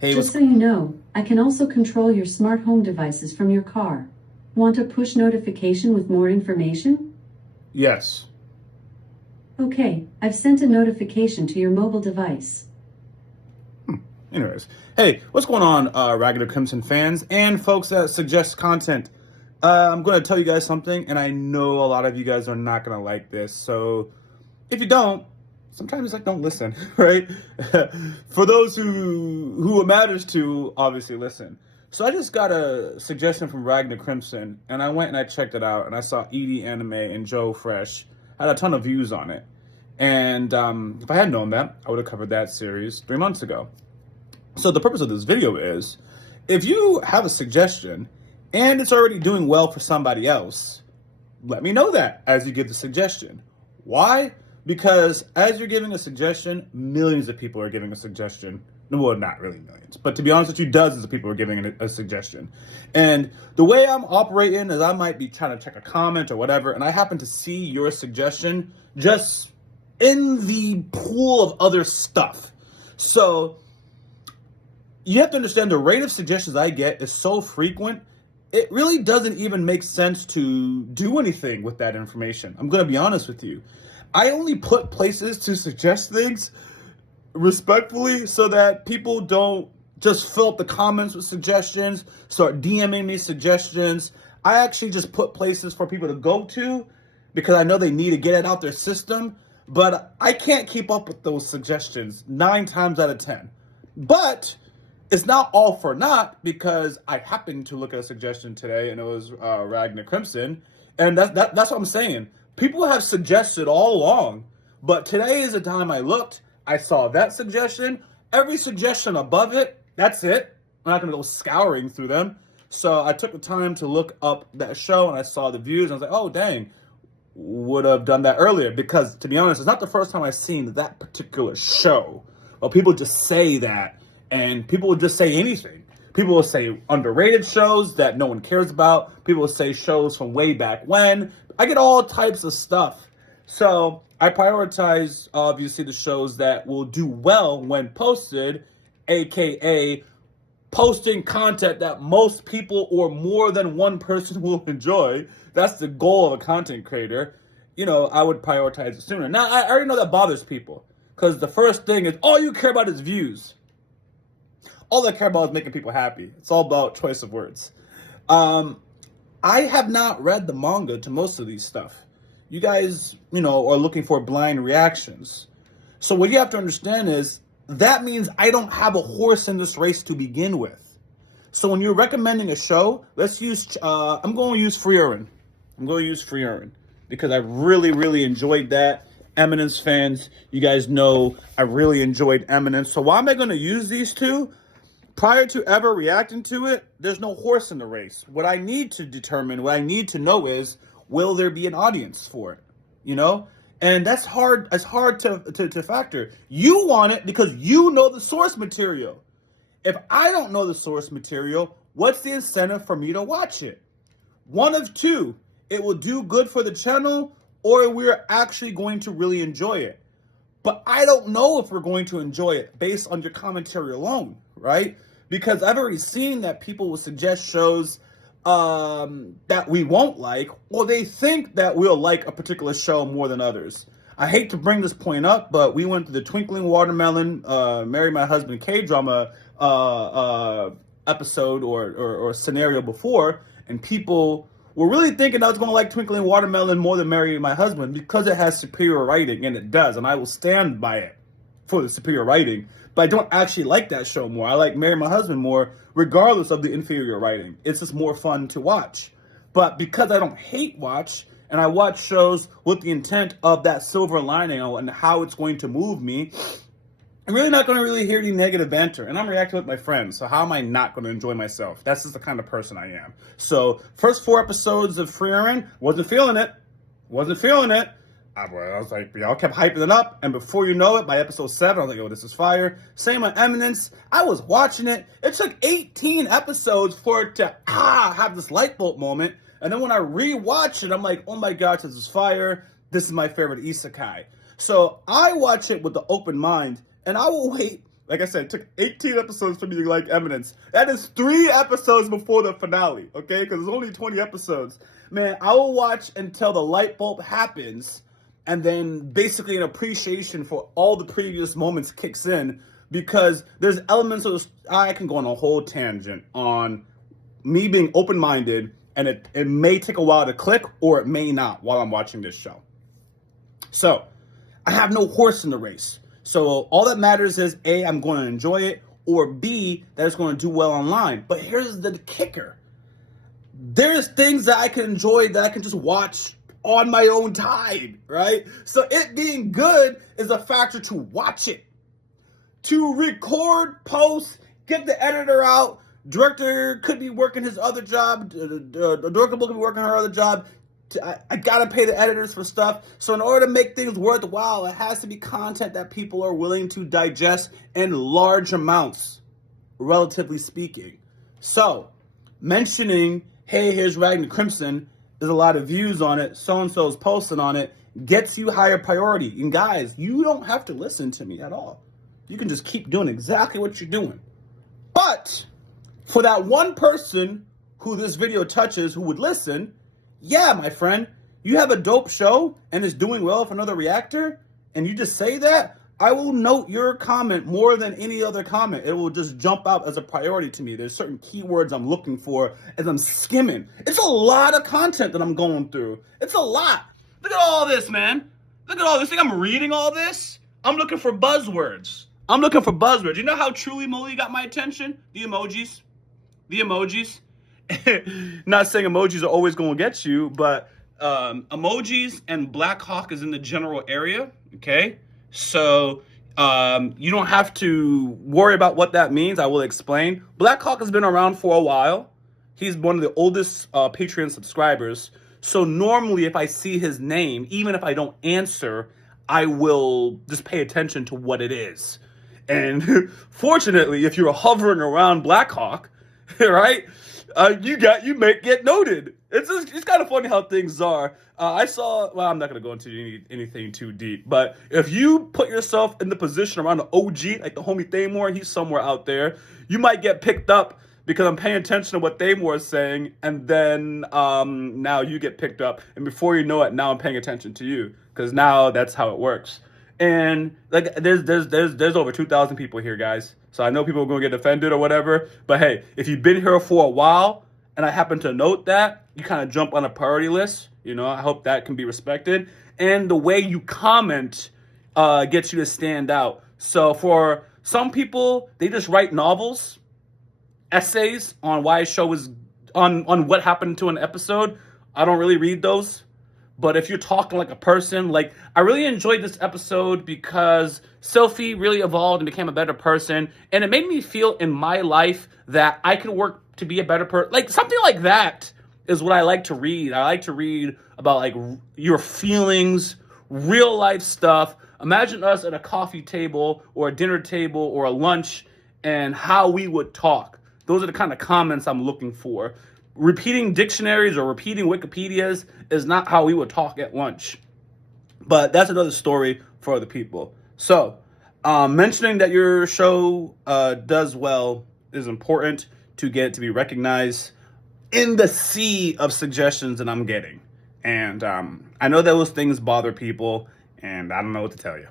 Hey, Just so you know, I can also control your smart home devices from your car. Want a push notification with more information? yes. Okay, I've sent a notification to your mobile device. Anyways, hey, what's going on, Ragged Crimson fans and folks that suggest content? I'm going to tell you guys something, and I know a lot of you guys are not going to like this. So if you don't, sometimes like don't listen, right? For those who it matters to, obviously listen. So I just got a suggestion from Ragnar Crimson, and I went and I checked it out, and I saw Edie Anime and Joe Fresh had a ton of views on it. And if I had known that, I would have covered that series 3 months ago. So the purpose of this video is, if you have a suggestion and it's already doing well for somebody else, let me know that as you give the suggestion. Why? Because as you're giving a suggestion, millions of people are giving a suggestion. Well, not really millions, but to be honest with you, dozens of people are giving a suggestion. And the way I'm operating is I might be trying to check a comment or whatever, and I happen to see your suggestion just in the pool of other stuff. So you have to understand the rate of suggestions I get is so frequent, it really doesn't even make sense to do anything with that information. I'm going to be honest with you. I only put places to suggest things respectfully so that people don't just fill up the comments with suggestions, start DMing me suggestions. I actually just put places for people to go to because I know they need to get it out their system, but I can't keep up with those suggestions 9 times out of 10. But it's not all for naught because I happened to look at a suggestion today and it was Ragnar Crimson, and that's what I'm saying. People have suggested all along, but today is the time I looked. I saw that suggestion. Every suggestion above it, that's it. I'm not going to go scouring through them. So I took the time to look up that show and I saw the views and I was like, oh, dang, would have done that earlier. Because to be honest, it's not the first time I've seen that particular show. Well, people just say that and people will just say anything. People will say underrated shows that no one cares about. People will say shows from way back when. I get all types of stuff. So I prioritize, obviously, the shows that will do well when posted, aka posting content that most people or more than one person will enjoy. That's the goal of a content creator. You know, I would prioritize it sooner. Now, I already know that bothers people because the first thing is all you care about is views. All I care about is making people happy. It's all about choice of words. I have not read the manga to most of these stuff. You guys, are looking for blind reactions. So what you have to understand is that means I don't have a horse in this race to begin with. So when you're recommending a show, let's use, I'm going to use Free because I really, really enjoyed that. Eminence fans, you guys know I really enjoyed Eminence. So why am I going to use these two? Prior to ever reacting to it, there's no horse in the race. What I need to know is, will there be an audience for it? And that's hard. It's hard to factor. You want it because you know the source material. If I don't know the source material, what's the incentive for me to watch it? One of two. It will do good for the channel, or we're actually going to really enjoy it. But I don't know if we're going to enjoy it based on your commentary alone, right? Because I've already seen that people will suggest shows that we won't like, or they think that we'll like a particular show more than others. I hate to bring this point up, but we went to the Twinkling Watermelon, Marry My Husband K-drama episode or scenario before, and people were really thinking I was going to like Twinkling Watermelon more than Marry My Husband because it has superior writing, and it does, and I will stand by it for the superior writing. But I don't actually like that show more. I like Marry My Husband more, regardless of the inferior writing. It's just more fun to watch. But because I don't hate watch, and I watch shows with the intent of that silver lining and how it's going to move me, I'm really not going to really hear any negative banter. And I'm reacting with my friends, so how am I not going to enjoy myself? That's just the kind of person I am. So, first 4 episodes of Free Aaron, wasn't feeling it. I was like, y'all kept hyping it up, and before you know it, by episode 7, I was like, oh, this is fire. Same on Eminence. I was watching it. It took 18 episodes for it to have this light bulb moment, and then when I rewatch it, I'm like, oh my gosh, this is fire. This is my favorite isekai. So I watch it with the open mind, and I will wait Like I said, it took 18 episodes for me to like Eminence. That is 3 episodes before the finale, okay? Because there's only 20 episodes. Man, I will watch until the light bulb happens, and then basically an appreciation for all the previous moments kicks in, because there's elements of this. I can go on a whole tangent on me being open-minded, and it may take a while to click, or it may not while I'm watching this show. So, I have no horse in the race. So all that matters is A, I'm going to enjoy it, or B, that it's going to do well online. But here's the kicker. There's things that I can enjoy that I can just watch on my own time, right? So it being good is a factor to watch it. To record, post, get the editor out. Director could be working his other job. The director could be working her other job. I gotta pay the editors for stuff. So in order to make things worthwhile, it has to be content that people are willing to digest in large amounts, relatively speaking. So mentioning, hey, here's Ragnar Crimson, there's a lot of views on it, so-and-so's posting on it, gets you higher priority. And guys, you don't have to listen to me at all. You can just keep doing exactly what you're doing. But for that one person who this video touches who would listen, yeah, my friend, you have a dope show and it's doing well for another reactor, and you just say that, I will note your comment more than any other comment. It will just jump out as a priority to me. There's certain keywords I'm looking for as I'm skimming. It's a lot of content that I'm going through. It's a lot. Look at all this, man. Look at all this. Think I'm reading all this? I'm looking for buzzwords. You know how Truly Moly got my attention? The emojis. Not saying emojis are always going to get you, but emojis and Black Hawk is in the general area, okay? So you don't have to worry about what that means. I will explain. Black Hawk has been around for a while. He's one of the oldest Patreon subscribers. So normally if I see his name, even if I don't answer, I will just pay attention to what it is. And fortunately, if you're hovering around Black Hawk, right, you may get noted. It's kind of funny how things are. I saw, well, I'm not going to go into anything too deep, but if you put yourself in the position around the OG, like the homie Thamor, he's somewhere out there, you might get picked up because I'm paying attention to what Thamor is saying, and then now you get picked up, and before you know it, now I'm paying attention to you, because now that's how it works. And like there's over 2,000 people here, guys. So I know people are going to get offended or whatever. But hey, if you've been here for a while and I happen to note that, you kind of jump on a priority list. You know, I hope that can be respected. And the way you comment gets you to stand out. So for some people, they just write novels, essays on why a show is on what happened to an episode. I don't really read those. But if you're talking like a person, like I really enjoyed this episode because Sophie really evolved and became a better person. And it made me feel in my life that I could work to be a better person. Like something like that is what I like to read. I like to read about like your feelings, real life stuff. Imagine us at a coffee table or a dinner table or a lunch and how we would talk. Those are the kind of comments I'm looking for. Repeating dictionaries or repeating Wikipedias is not how we would talk at lunch. But that's another story for other people. So, mentioning that your show does well is important to get it to be recognized in the sea of suggestions that I'm getting. And I know those things bother people, and I don't know what to tell you.